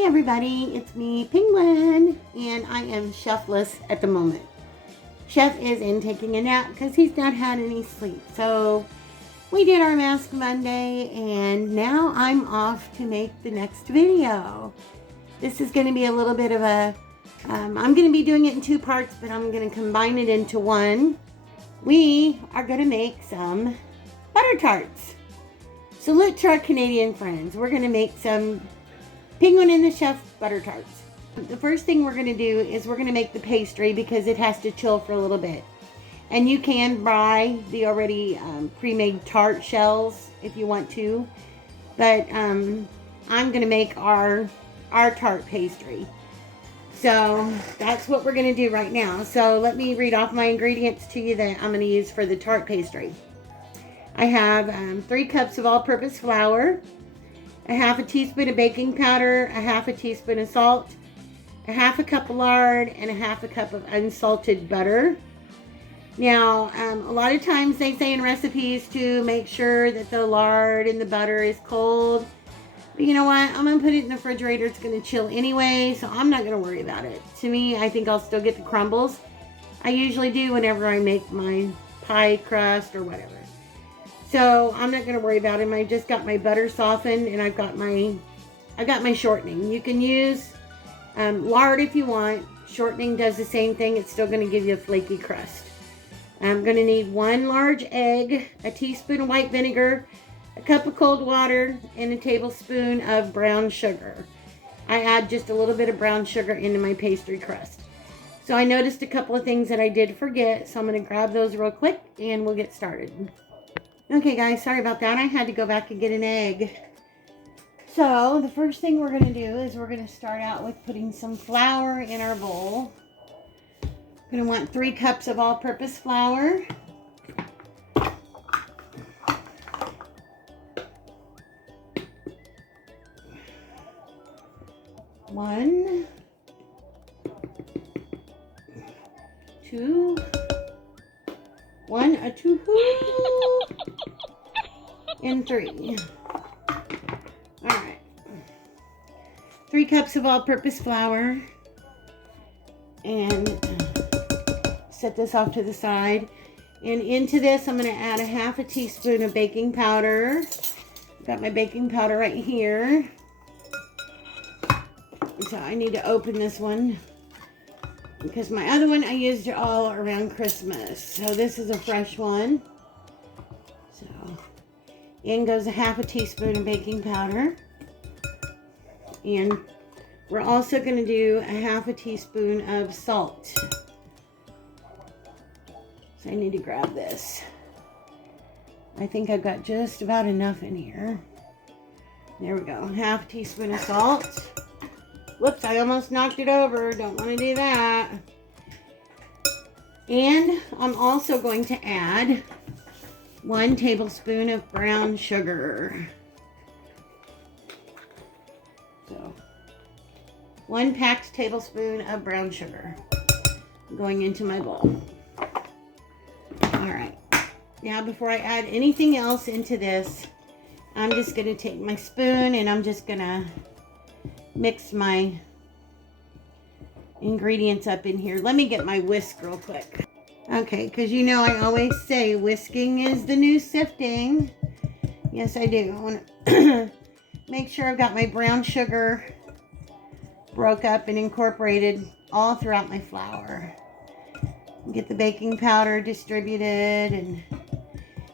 Hey everybody, it's me, Penguin, and I am chefless at the moment. Chef is in taking a nap because he's not had any sleep. So we did our mask Monday, and now I'm off to make the next video. This is going to be a little bit of a, I'm going to be doing it in two parts, but I'm going to combine it into one. We are going to make some butter tarts. Salute to our Canadian friends. We're going to make some Penguin and the Chef butter tarts. The first thing we're going to do is we're going to make the pastry because it has to chill for a little bit. And you can buy the already pre-made tart shells if you want to. But I'm going to make our tart pastry. So that's what we're going to do right now. So let me read off my ingredients to you that I'm going to use for the tart pastry. I have 3 cups of all-purpose flour, a half a teaspoon of baking powder, a half a teaspoon of salt, a half a cup of lard, and a half a cup of unsalted butter. Now, a lot of times they say in recipes to make sure that the lard and the butter is cold. But you know what? I'm going to put it in the refrigerator. It's going to chill anyway, so I'm not going to worry about it. To me, I think I'll still get the crumbles. I usually do whenever I make my pie crust or whatever. So I'm not going to worry about them. I just got my butter softened, and I've got my shortening. You can use lard if you want. Shortening does the same thing. It's still going to give you a flaky crust. I'm going to need 1 large egg, a teaspoon of white vinegar, a cup of cold water, and a tablespoon of brown sugar. I add just a little bit of brown sugar into my pastry crust. So I noticed a couple of things that I did forget, so I'm going to grab those real quick, and we'll get started. Okay guys, sorry about that. I had to go back and get an egg. So the first thing we're going to do is we're going to start out with putting some flour in our bowl. We're going to want 3 cups of all-purpose flour. One, 2, 1, a 2, and 3. Alright. 3 cups of all-purpose flour. And set this off to the side. And into this, I'm going to add a half a teaspoon of baking powder. Got my baking powder right here. So I need to open this one, because my other one I used it all around Christmas. So this is a fresh one. So in goes a half a teaspoon of baking powder. And we're also going to do a half a teaspoon of salt. So I need to grab this. I think I've got just about enough in here. There we go. Half a teaspoon of salt. Whoops, I almost knocked it over. Don't want to do that. And I'm also going to add 1 tablespoon of brown sugar. So 1 packed tablespoon of brown sugar going into my bowl. Alright, now before I add anything else into this, I'm just going to take my spoon and I'm just going to mix my ingredients up in here. Let me get my whisk real quick. Okay, because you know I always say whisking is the new sifting. Yes, I do. I want to make sure I've got my brown sugar broke up and incorporated all throughout my flour. Get the baking powder distributed and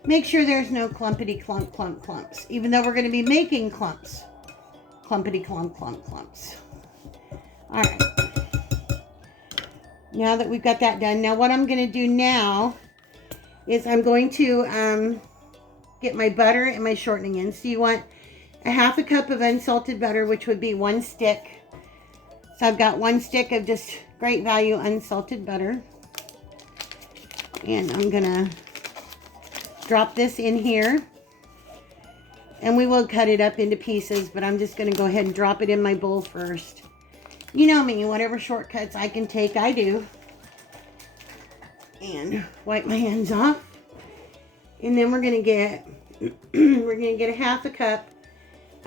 make sure there's no clumpity clumps, even though we're going to be making clumps. Clumpity clumps. All right. Now that we've got that done, now what I'm going to do now is I'm going to get my butter and my shortening in. So you want a half a cup of unsalted butter, which would be 1 stick. So I've got 1 stick of just great value unsalted butter. And I'm going to drop this in here. And we will cut it up into pieces, but I'm just going to go ahead and drop it in my bowl first. You know me, whatever shortcuts I can take, I do. And wipe my hands off. And then we're going to get a half a cup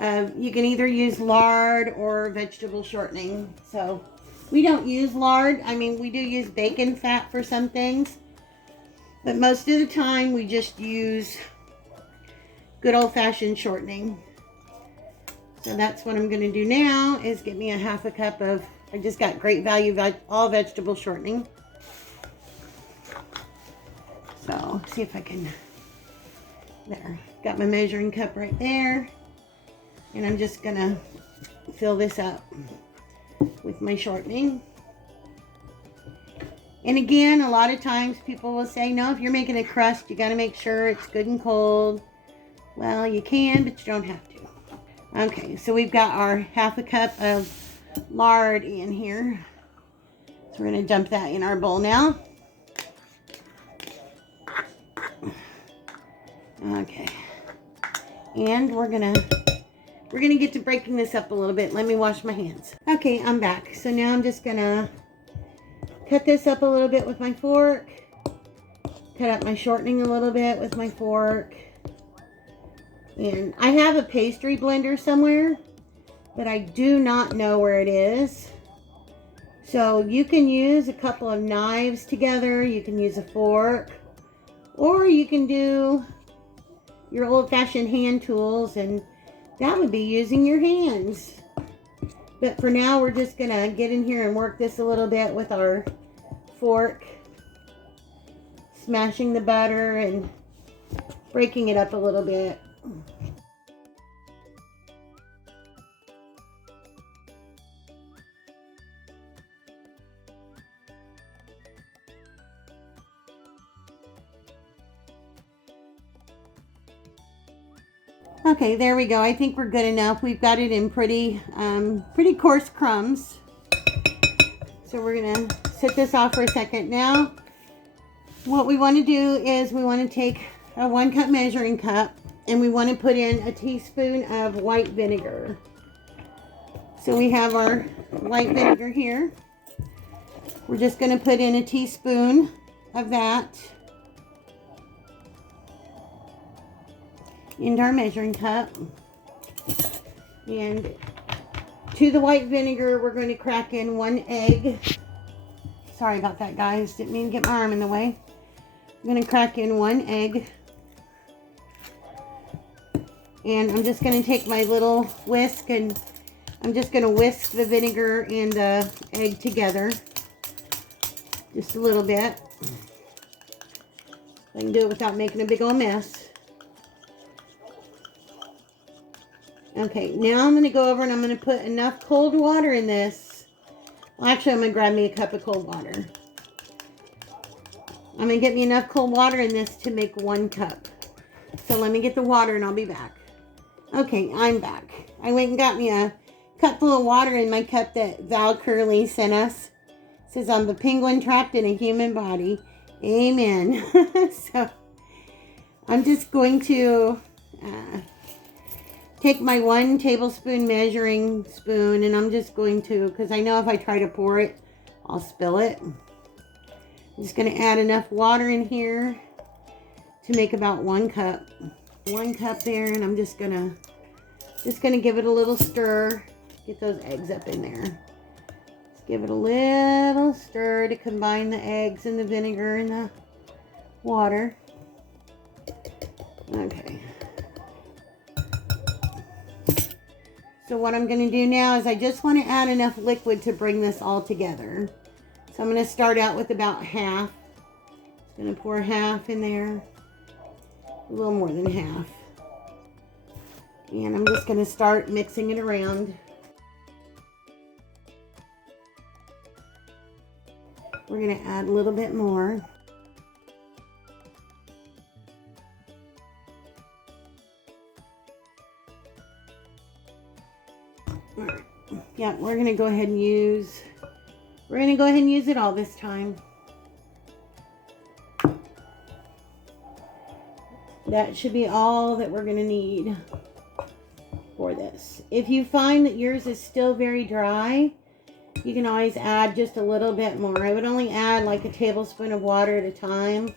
You can either use lard or vegetable shortening. So we don't use lard. I mean, we do use bacon fat for some things. But most of the time, we just use good old-fashioned shortening. So that's what I'm going to do now, is get me a half a cup of, I just got Great Value all vegetable shortening. So, see if I can, there. Got my measuring cup right there. And I'm just going to fill this up with my shortening. And again, a lot of times people will say, no, if you're making a crust, you got to make sure it's good and cold. Well, you can, but you don't have to. Okay, so we've got our half a cup of lard in here. So we're going to dump that in our bowl now. Okay. And we're gonna get to breaking this up a little bit. Let me wash my hands. Okay, I'm back. So now I'm just gonna cut this up a little bit with my fork. Cut up my shortening a little bit with my fork. And I have a pastry blender somewhere, but I do not know where it is. So you can use a couple of knives together. You can use a fork, or you can do your old-fashioned hand tools, and that would be using your hands. But for now, we're just gonna get in here and work this a little bit with our fork, smashing the butter and breaking it up a little bit. Okay, there we go. I think we're good enough. We've got it in pretty coarse crumbs. So we're gonna set this off for a second. Now, what we want to do is we want to take a 1 cup measuring cup and we want to put in a teaspoon of white vinegar. So we have our white vinegar here. We're just going to put in a teaspoon of that into our measuring cup. And to the white vinegar, we're going to crack in 1 egg. Sorry about that, guys. Didn't mean to get my arm in the way. I'm going to crack in 1 egg. And I'm just going to take my little whisk and I'm just going to whisk the vinegar and the egg together. Just a little bit. I can do it without making a big old mess. Okay, now I'm going to go over and I'm going to put enough cold water in this. Well, actually, I'm going to grab me a cup of cold water. I'm going to get me enough cold water in this to make 1 cup. So let me get the water and I'll be back. Okay, I'm back. I went and got me a cup full of water in my cup that Val Curley sent us. It says, I'm the penguin trapped in a human body. Amen. So I'm just going to take my 1 tablespoon measuring spoon and I'm just going to, because I know if I try to pour it, I'll spill it. I'm just going to add enough water in here to make about 1 cup. 1 cup there, and I'm just gonna give it a little stir. Get those eggs up in there. Just give it a little stir to combine the eggs and the vinegar and the water. Okay. So what I'm going to do now is I just want to add enough liquid to bring this all together. So I'm going to start out with about half. Just going to pour half in there. A little more than half. And I'm just going to start mixing it around. We're going to add a little bit more. Yeah, we're going to go ahead and use it all this time. That should be all that we're going to need for this. If you find that yours is still very dry, you can always add just a little bit more. I would only add like a tablespoon of water at a time.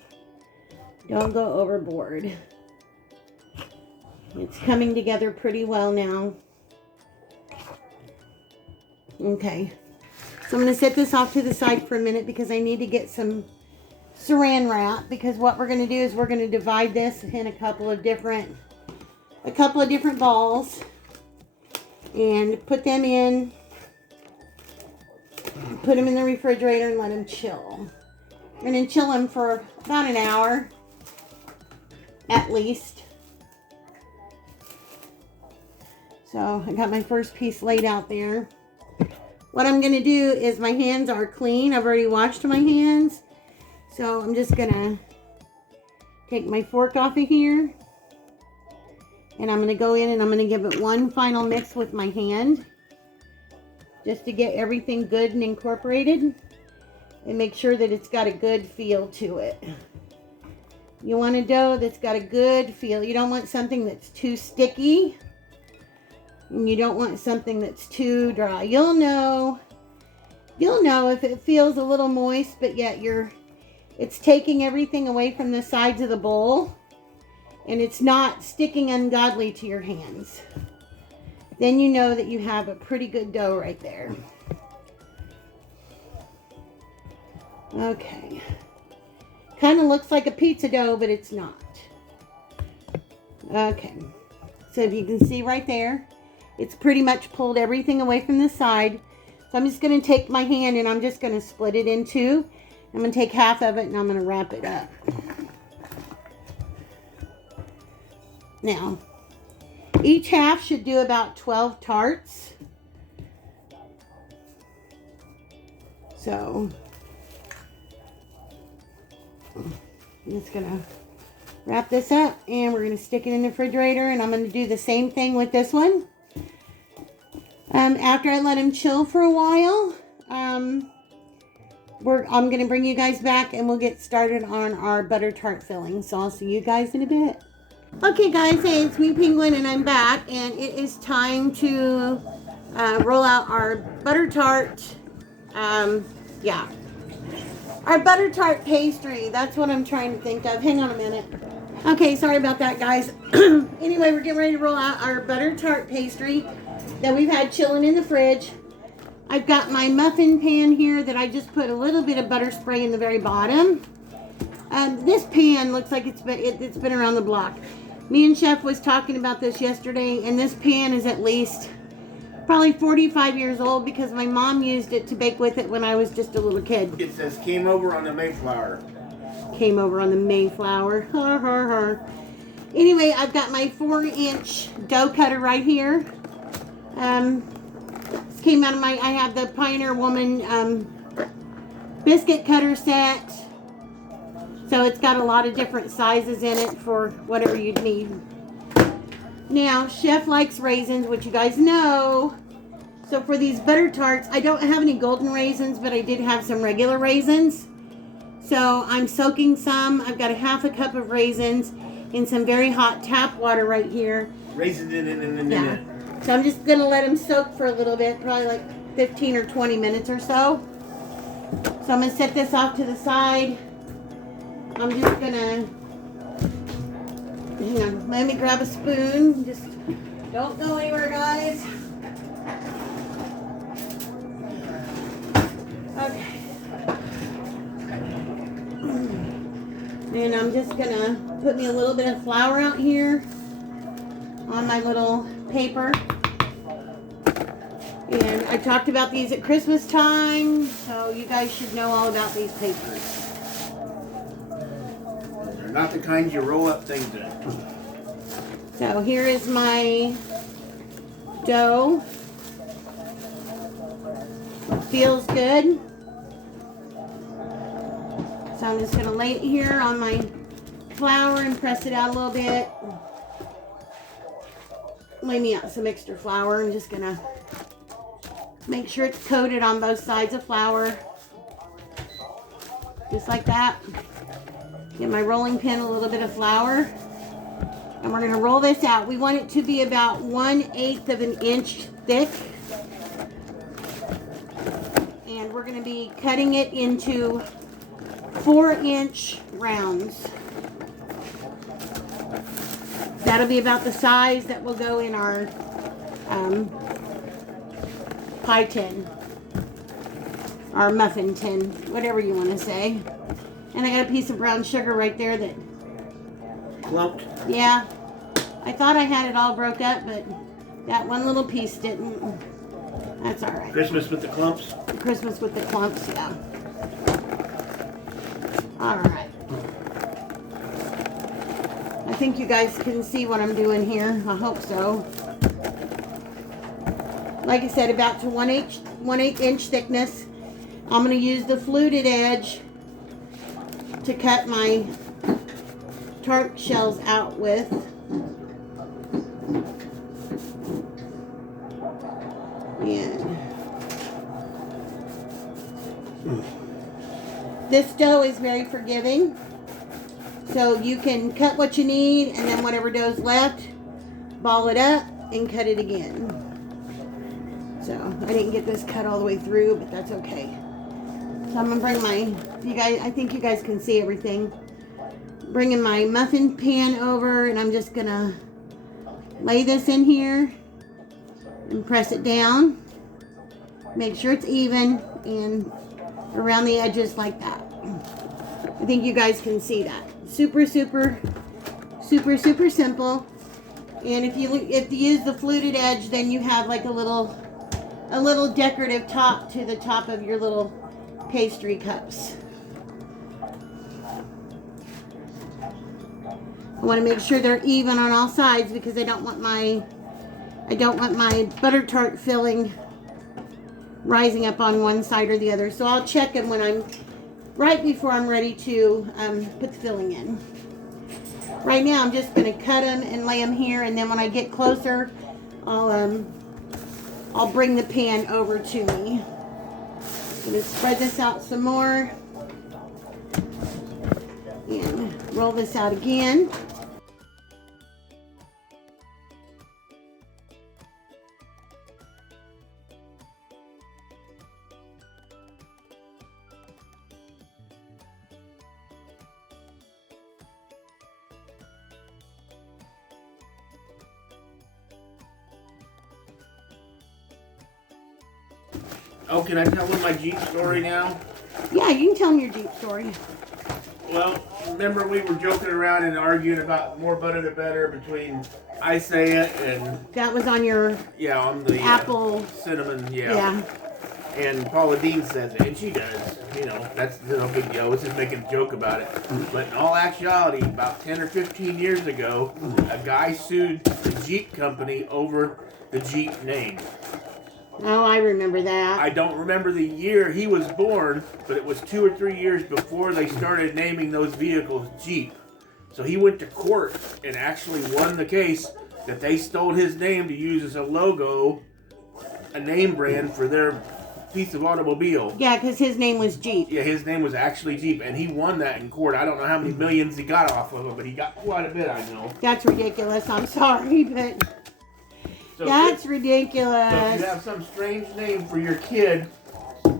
Don't go overboard. It's coming together pretty well now. Okay. So I'm going to set this off to the side for a minute because I need to get some saran wrap, because what we're going to do is we're going to divide this in a couple of different balls and put them in the refrigerator and let them chill. I'm going to chill them for about an hour at least. So I got my first piece laid out there. What I'm going to do is, my hands are clean. I've already washed my hands. So I'm just going to take my fork off of here. And I'm going to go in and I'm going to give it one final mix with my hand. Just to get everything good and incorporated. And make sure that it's got a good feel to it. You want a dough that's got a good feel. You don't want something that's too sticky. And you don't want something that's too dry. You'll know if it feels a little moist, but yet it's taking everything away from the sides of the bowl, and it's not sticking ungodly to your hands. Then you know that you have a pretty good dough right there. Okay. Kind of looks like a pizza dough, but it's not. Okay. So if you can see right there, it's pretty much pulled everything away from the side. So I'm just going to take my hand and I'm just going to split it in two. I'm going to take half of it and I'm going to wrap it up. Now, each half should do about 12 tarts. So, I'm just going to wrap this up and we're going to stick it in the refrigerator, and I'm going to do the same thing with this one. After I let them chill for a while, I'm going to bring you guys back and we'll get started on our butter tart filling. So I'll see you guys in a bit. Okay guys, hey, it's me, Penguin, and I'm back, and it is time to roll out our butter tart. Our butter tart pastry. That's what I'm trying to think of. Hang on a minute. Okay, sorry about that, guys. Anyway, we're getting ready to roll out our butter tart pastry that we've had chilling in the fridge. I've got my muffin pan here that I just put a little bit of butter spray in the very bottom. This pan looks like it's been around the block. Me and Chef was talking about this yesterday, and this pan is at least probably 45 years old because my mom used it to bake with it when I was just a little kid. It says came over on the Mayflower. Came over on the Mayflower. Anyway, I've got my 4-inch dough cutter right here. This came out of I have the Pioneer Woman biscuit cutter set. So it's got a lot of different sizes in it for whatever you'd need. Now, Chef likes raisins, which you guys know. So for these butter tarts, I don't have any golden raisins, but I did have some regular raisins. So I'm soaking some. I've got a half a cup of raisins in some very hot tap water right here. Raisins in it. So I'm just going to let them soak for a little bit, probably like 15 or 20 minutes or so. So I'm going to set this off to the side. I'm just going to, hang on, let me grab a spoon. Just don't go anywhere, guys. Okay. And I'm just going to put me a little bit of flour out here on my little paper. And I talked about these at Christmas time, so you guys should know all about these papers. They're not the kind you roll up things in. So here is my dough. Feels good. So I'm just going to lay it here on my flour and press it out a little bit. Lay me out some extra flour. I'm just going to make sure it's coated on both sides of flour. Just like that. Get my rolling pin a little bit of flour. And we're going to roll this out. We want it to be about 1/8 of an inch thick. And we're going to be cutting it into 4-inch rounds. that'll be about the size that will go in our pie tin. Our muffin tin, whatever you want to say. And I got a piece of brown sugar right there that... Clumped? Yeah. I thought I had it all broke up, but that one little piece didn't. That's all right. Christmas with the clumps? Christmas with the clumps, yeah. All right. I think you guys can see what I'm doing here. I hope so. Like I said, about to 1/8 inch thickness. I'm going to use the fluted edge to cut my tart shells out with. And this dough is very forgiving. So you can cut what you need, and then whatever dough's left, ball it up and cut it again. So I didn't get this cut all the way through, but that's okay. So I'm gonna bring my, you guys, I think you guys can see everything. Bringing my muffin pan over, and I'm just gonna lay this in here and press it down. Make sure it's even and around the edges like that. I think you guys can see that. Super simple. And if you use the fluted edge, then you have like a little decorative top to the top of your little pastry cups. I want to make sure they're even on all sides because I don't want my butter tart filling rising up on one side or the other. So I'll check them when I'm right before I'm ready to put the filling in. Right now I'm just going to cut them and lay them here, and then when I get closer, I'll bring the pan over to me. I'm going to spread this out some more and roll this out again. Oh, can I tell them my Jeep story now? Yeah, you can tell them your Jeep story. Well, remember we were joking around and arguing about more butter the better between I say it and... That was on your on the apple cinnamon, yeah. And Paula Dean says it, and she does. You know, that's no big deal. Let's just make a joke about it. But in all actuality, about 10 or 15 years ago, a guy sued the Jeep company over the Jeep name. Oh, I remember that. I don't remember the year he was born, but it was 2 or 3 years before they started naming those vehicles Jeep. So he went to court and actually won the case that they stole his name to use as a logo, a name brand for their piece of automobile. Yeah, because his name was Jeep. Yeah, his name was actually Jeep, and he won that in court. I don't know how many millions he got off of it, but he got quite a bit, I know. That's ridiculous. I'm sorry, but so that's ridiculous. So if you have some strange name for your kid,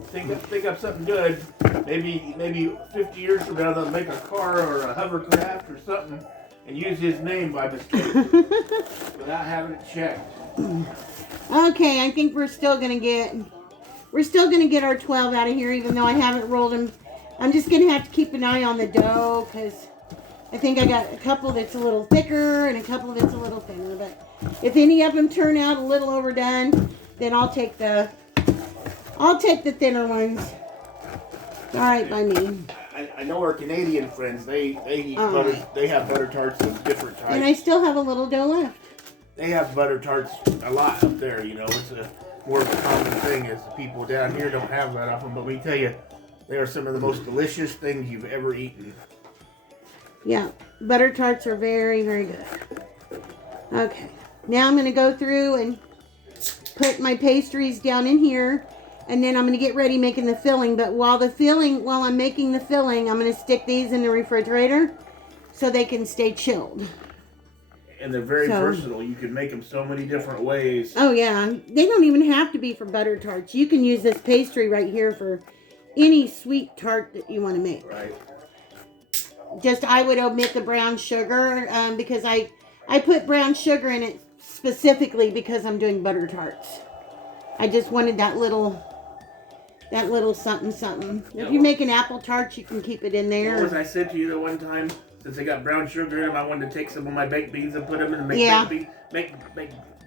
think up something good. Maybe 50 years from now they'll make a car or a hovercraft or something and use his name by mistake without having it checked. Okay, I think we're still gonna get our 12 out of here, even though I haven't rolled them. I'm just gonna have to keep an eye on the dough because I think I got a couple that's a little thicker and a couple that's a little thinner. But if any of them turn out a little overdone, then I'll take the thinner ones. All right, by me. I know our Canadian friends. They eat butter. They have butter tarts of different types. And I still have a little dough left. They have butter tarts a lot up there. You know, it's a more of a common thing as the people down here don't have that often. But we tell you, they are some of the most delicious things you've ever eaten. Yeah, butter tarts are very, very good. Okay, now I'm going to go through and put my pastries down in here, and then I'm going to get ready making the filling. But while I'm making the filling, I'm going to stick these in the refrigerator so they can stay chilled. And they're very versatile. You can make them so many different ways. Oh yeah, they don't even have to be for butter tarts. You can use this pastry right here for any sweet tart that you want to make. Right. Just I would omit the brown sugar because I I put brown sugar in it specifically because I'm doing butter tarts. I just wanted that little something something. If you make an apple tart, you can keep it in there. What was I said to you the one time? Since they got brown sugar in them, I wanted to take some of my baked beans and put them in and make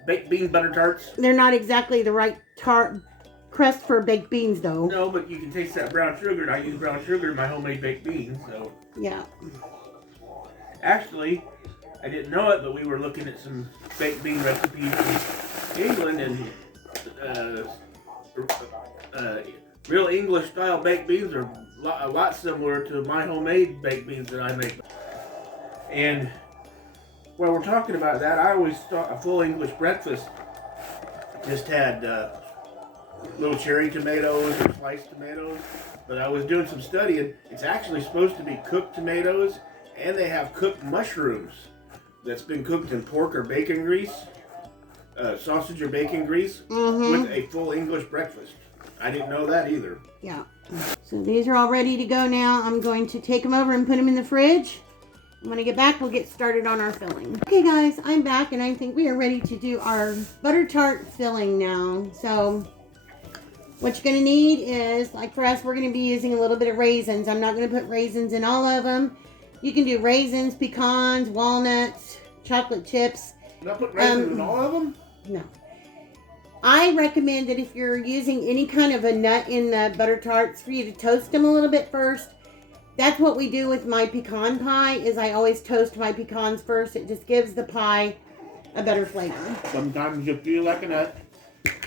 baked bean butter tarts. They're not exactly the right tart crust for baked beans, though. No, but you can taste that brown sugar, and I use brown sugar in my homemade baked beans. So yeah. Actually, I didn't know it, but we were looking at some baked bean recipes in England, and real English style baked beans are a lot similar to my homemade baked beans that I make. And while we're talking about that, I always thought a full English breakfast just had little cherry tomatoes or sliced tomatoes. But I was doing some studying. It's actually supposed to be cooked tomatoes, and they have cooked mushrooms that's been cooked in pork or bacon grease, sausage or bacon grease, with a full English breakfast. I didn't know that either. Yeah. So these are all ready to go now. I'm going to take them over and put them in the fridge. When I get back, we'll get started on our filling. Okay, guys, I'm back, and I think we are ready to do our butter tart filling now. So what you're going to need is, like for us, we're going to be using a little bit of raisins. I'm not going to put raisins in all of them. You can do raisins, pecans, walnuts, chocolate chips. Not put raisins in all of them? No. I recommend that if you're using any kind of a nut in the butter tarts, for you to toast them a little bit first. That's what we do with my pecan pie, is I always toast my pecans first. It just gives the pie a better flavor. Sometimes you feel like a nut.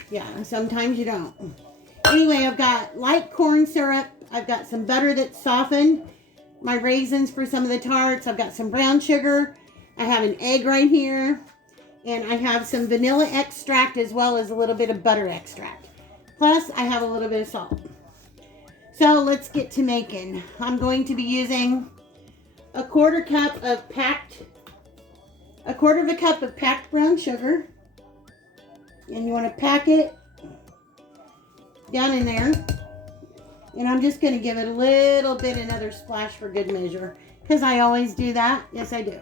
Yeah, sometimes you don't. Anyway, I've got light corn syrup. I've got some butter that's softened. My raisins for some of the tarts. I've got some brown sugar. I have an egg right here. And I have some vanilla extract as well as a little bit of butter extract. Plus, I have a little bit of salt. So, let's get to making. I'm going to be using a quarter of a cup of packed brown sugar. And you want to pack it down in there. And I'm just going to give it a little bit, another splash for good measure. Because I always do that. Yes, I do.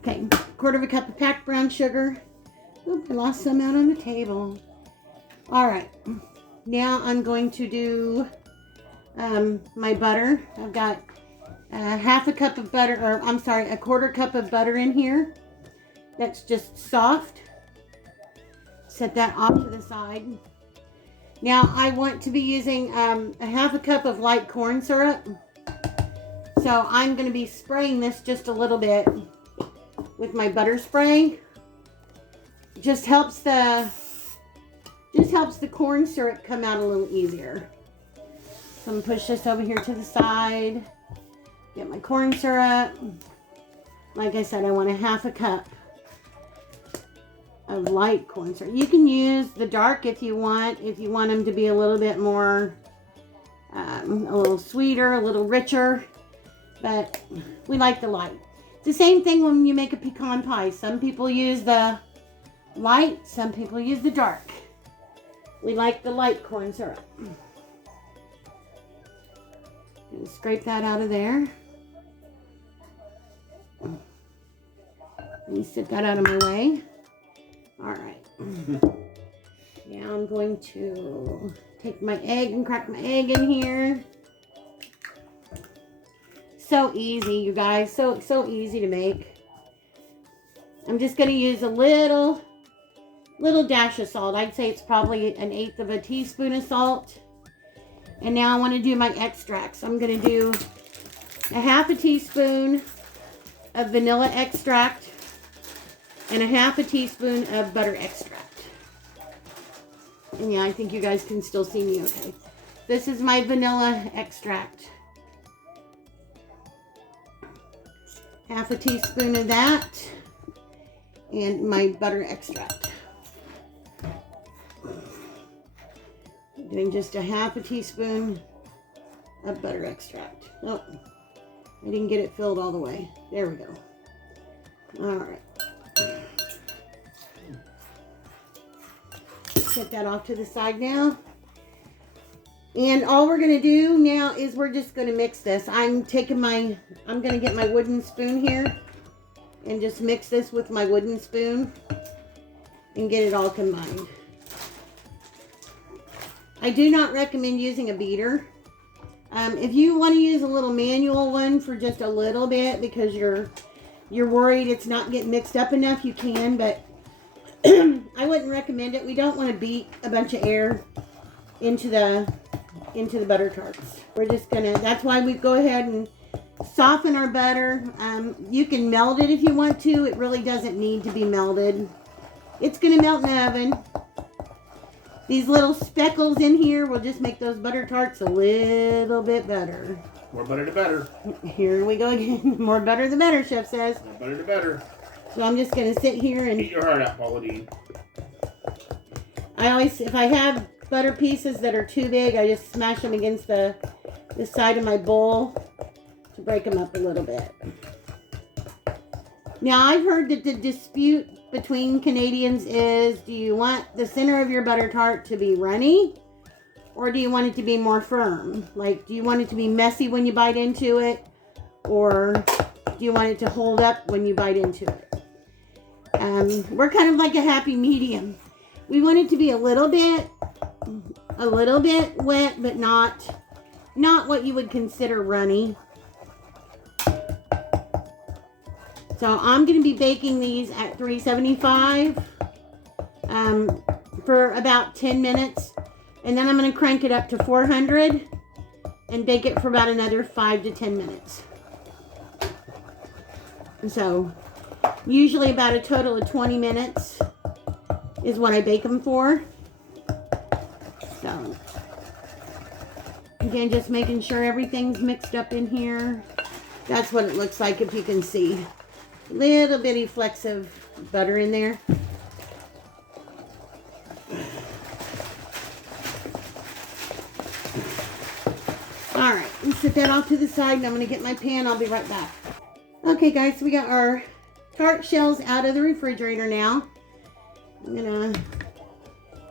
Okay, quarter of a cup of packed brown sugar. Oop, I lost some out on the table. All right, now I'm going to do my butter. I've got a quarter cup of butter in here. That's just soft. Set that off to the side. Now I want to be using a half a cup of light corn syrup. So I'm going to be spraying this just a little bit with my butter spray. Just helps the corn syrup come out a little easier. So I'm gonna push this over here to the side. Get my corn syrup. Like I said, I want a half a cup of light corn syrup. You can use the dark if you want them to be a little bit more, a little sweeter, a little richer, but we like the light. It's the same thing when you make a pecan pie. Some people use the light, some people use the dark. We like the light corn syrup. And scrape that out of there. And sit that out of my way. All right. Now I'm going to take my egg and crack my egg in here. So easy, you guys. So easy to make. I'm just going to use a little dash of salt. I'd say it's probably 1/8 of a teaspoon of salt. And now I want to do my extracts. I'm going to do a half a teaspoon of vanilla extract and a half a teaspoon of butter extract. And yeah, I think you guys can still see me okay. This is my vanilla extract. Half a teaspoon of that and my butter extract. Doing just a half a teaspoon of butter extract. Oh, I didn't get it filled all the way. There we go. All right. Set that off to the side now. And all we're going to do now is we're just going to mix this. I'm going to get my wooden spoon here. and just mix this with my wooden spoon and get it all combined. I do not recommend using a beater. If you want to use a little manual one for just a little bit because you're worried it's not getting mixed up enough, you can, but I wouldn't recommend it. We don't want to beat a bunch of air into the butter tarts. We're just gonna, that's why we go ahead and soften our butter. You can melt it if you want to. It really doesn't need to be melted. It's gonna melt in the oven. These little speckles in here will just make those butter tarts a little bit better. More butter the better. Here we go again. More butter the better, Chef says. More butter the better. So I'm just going to sit here and... Eat your heart out, Paula Deen. I always, if I have butter pieces that are too big, I just smash them against the side of my bowl to break them up a little bit. Now, I've heard that the dispute between Canadians is, do you want the center of your butter tart to be runny? Or do you want it to be more firm? Like, do you want it to be messy when you bite into it? Or do you want it to hold up when you bite into it? We're kind of like a happy medium. We want it to be a little bit wet, but not what you would consider runny. So I'm going to be baking these at 375 for about 10 minutes. And then I'm going to crank it up to 400 and bake it for about another 5 to 10 minutes. And so usually about a total of 20 minutes is what I bake them for. So again, just making sure everything's mixed up in here. That's what it looks like if you can see. Little bitty flecks of butter in there. All right, let's set that off to the side and I'm going to get my pan. I'll be right back. Okay, guys, so we got our tart shells out of the refrigerator now. I'm going to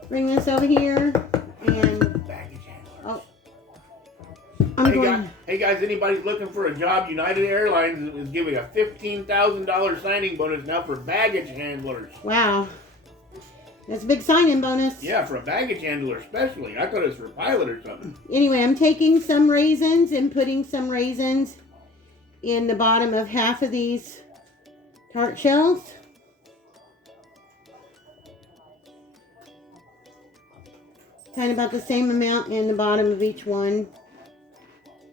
bring this over here and... Oh. Hey guys, anybody's looking for a job, United Airlines is giving a $15,000 signing bonus now for baggage handlers. Wow. That's a big sign-in bonus. Yeah, for a baggage handler especially. I thought it was for a pilot or something. Anyway, I'm taking some raisins and putting some raisins in the bottom of half of these tart shells. Kind of about the same amount in the bottom of each one.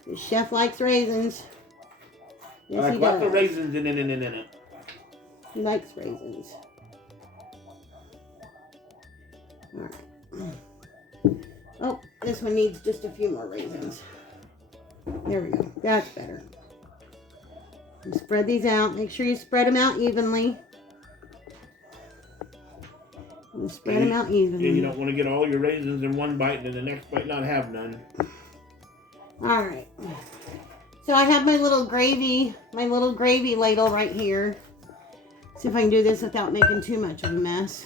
The chef likes raisins. Yes, he lots does. of raisins in it. He likes raisins. Alright. Oh, this one needs just a few more raisins. There we go. That's better. And spread these out. Make sure you spread them out evenly. And spread them out evenly. Yeah, you don't want to get all your raisins in one bite and then the next bite not have none. Alright. So I have my little gravy ladle right here. See if I can do this without making too much of a mess.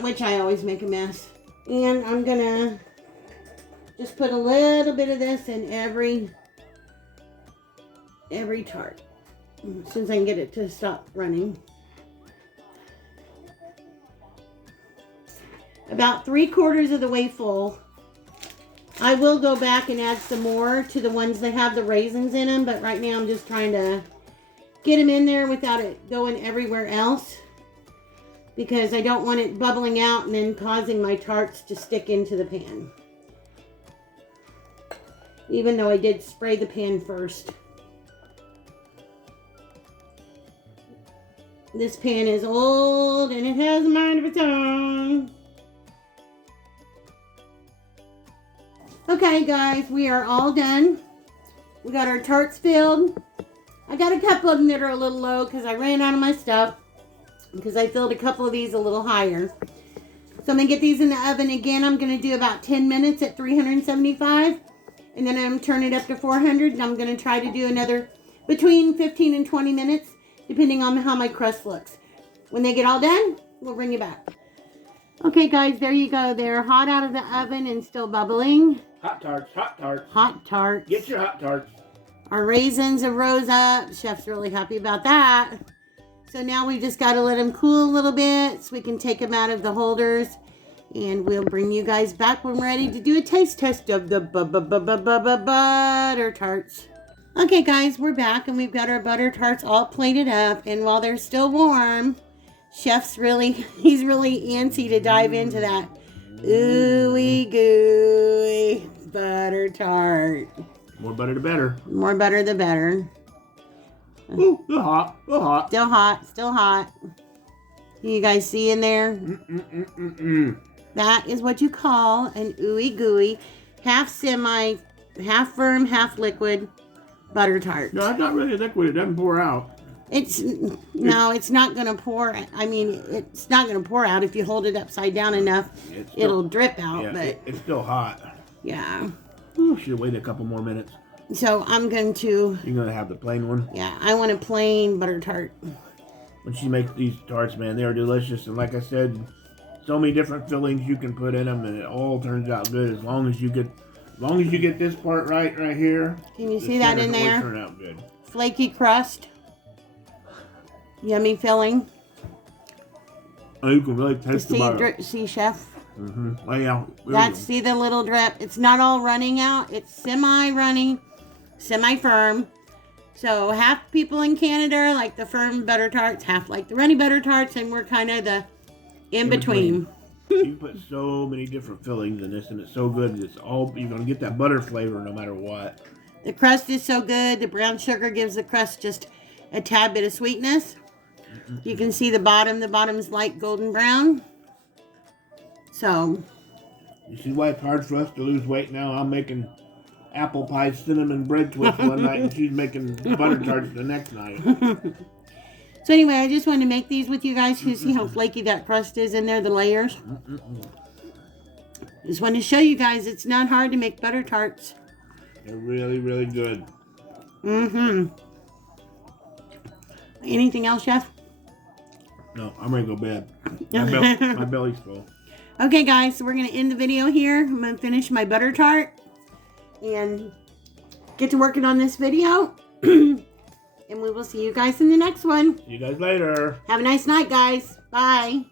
Which I always make a mess. And I'm gonna just put a little bit of this in every tart. As soon as I can get it to stop running. About 3/4 of the way full. I will go back and add some more to the ones that have the raisins in them, but right now I'm just trying to get them in there without it going everywhere else, because I don't want it bubbling out and then causing my tarts to stick into the pan. Even though I did spray the pan first. This pan is old and it has a mind of its own. Okay, guys, we are all done. We got our tarts filled. I got a couple of them that are a little low because I ran out of my stuff. Because I filled a couple of these a little higher. So I'm going to get these in the oven again. I'm going to do about 10 minutes at 375. And then I'm going to turn it up to 400. And I'm going to try to do another between 15 and 20 minutes. Depending on how my crust looks. When they get all done, we'll bring you back. Okay, guys, there you go. They're hot out of the oven and still bubbling. Hot tarts, hot tarts. Hot tarts. Get your hot tarts. Our raisins have rose up. Chef's really happy about that. So now we just got to let them cool a little bit so we can take them out of the holders. And we'll bring you guys back when we're ready to do a taste test of the butter tarts. Okay, guys, we're back and we've got our butter tarts all plated up. And while they're still warm, Chef's he's really antsy to dive into that ooey gooey butter tart. More butter the better. More butter the better. Ooh, still hot. Still hot. Still hot. Still hot. You guys see in there? That is what you call an ooey gooey, half semi, half firm, half liquid butter tart. No, it's not really liquid. It doesn't pour out. It's not going to pour. I mean, it's not going to pour out. If you hold it upside down enough, it'll drip out. Yeah, but it's still hot. Yeah. Ooh, should have waited a couple more minutes. So I'm going to... You're going to have the plain one? Yeah, I want a plain butter tart. When she makes these tarts, man, they are delicious. And like I said, so many different fillings you can put in them, and it all turns out good as long as you get this part right here. Can you see that in there? Turn out good. Flaky crust. Yummy filling. Oh, you can really taste the butter. See, Chef? Mm-hmm. Oh, yeah. See the little drip. It's not all running out. It's semi-running, semi-firm. So half people in Canada like the firm butter tarts, half like the runny butter tarts, and we're kind of the in-between. You can put so many different fillings in this, and it's so good. It's all, you're going to get that butter flavor no matter what. The crust is so good. The brown sugar gives the crust just a tad bit of sweetness. You can see the bottom. The bottom's light golden brown. So. You see why it's hard for us to lose weight now? I'm making apple pie cinnamon bread twist one night, and she's making butter tarts the next night. So anyway, I just wanted to make these with you guys to see how flaky that crust is in there, the layers. Just wanted to show you guys it's not hard to make butter tarts. They're really, really good. Anything else, Chef? No, I'm ready to go bed. My belly's full. Okay, guys, so we're going to end the video here. I'm going to finish my butter tart and get to working on this video. And we will see you guys in the next one. See you guys later. Have a nice night, guys. Bye.